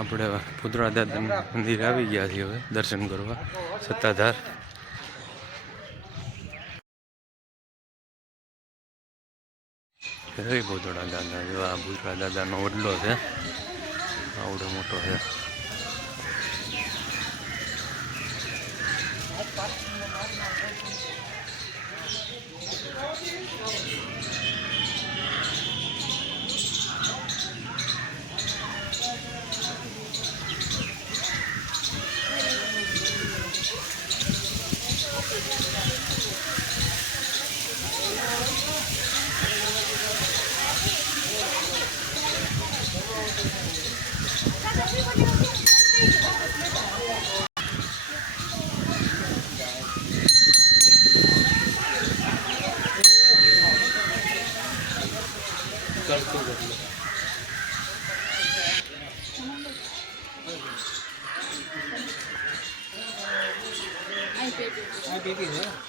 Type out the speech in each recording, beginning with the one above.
આપણે પુતળા દાદા મંદિર આવી ગયા છીએ હવે, દર્શન કરવા. સત્તાધાર. જય દાદા જો આ પુતળા દાદાનો વડલો છે. આવડો મોટો છે. મોટા Thank you. Ya.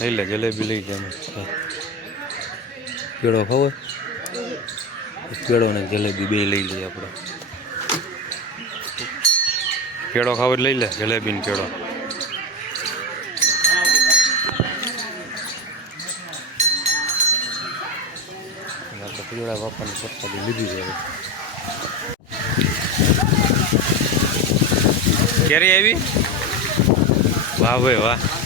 લઈ લે જલેબી લઈ જાય પેડો ખાવો પેડો ને જલેબી બે લઈ લઈએ આપણે. પેડો ખાવા લઈ લે જલેબી કેળો. પેડો પીળા બાપાની પ્રસાદી લીધી છે. ક્યારે આવી? વાહ ભાઈ, વાહ.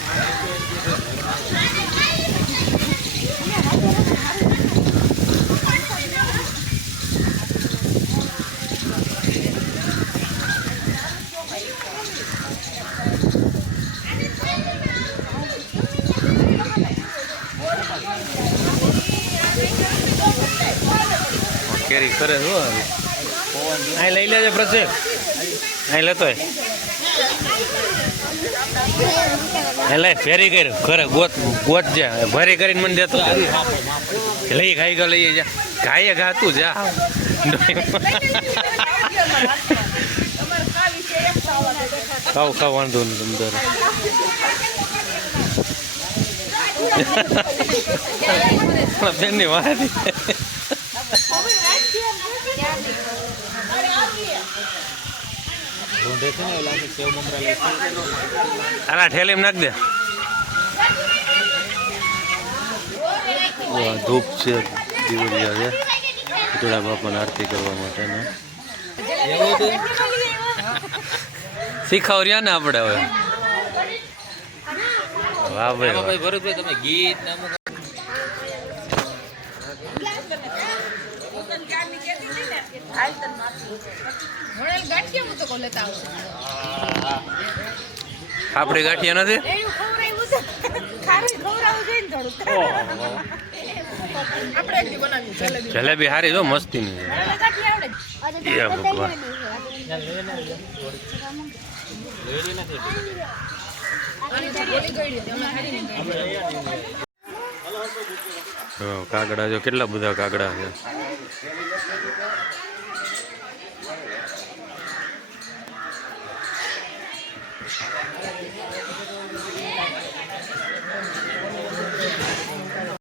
કેરી કરે અહીં લઈ લેજે પ્રસિદ્ધ. અહીં લેતો એટલે ફેરી કર ખરે ગોત ગોત જા. ફેરી કરીને મને દેતો લઈ, ખાઈ ગયો, લઈ જા. ગાયે ગાતું જા. ખાવ ખાવ, વાંધો નહીં તમ તારે. બેનની વાત આના ઠેલીમ નાખ દે. ધૂપ છે દીવડિયા છે. પૂતળા બાપાને આરતી કરવા માટેના. શીખાવ રહ્યા ને આપણે હવે. વાહ ભાઈ ભરતભાઈ તમે ગીત ને અમુક આપણી ગાંઠિયા નથી? જલેબી હારી જો મસ્તી ની કાગડા જો કેટલા બધા કાગડા છે?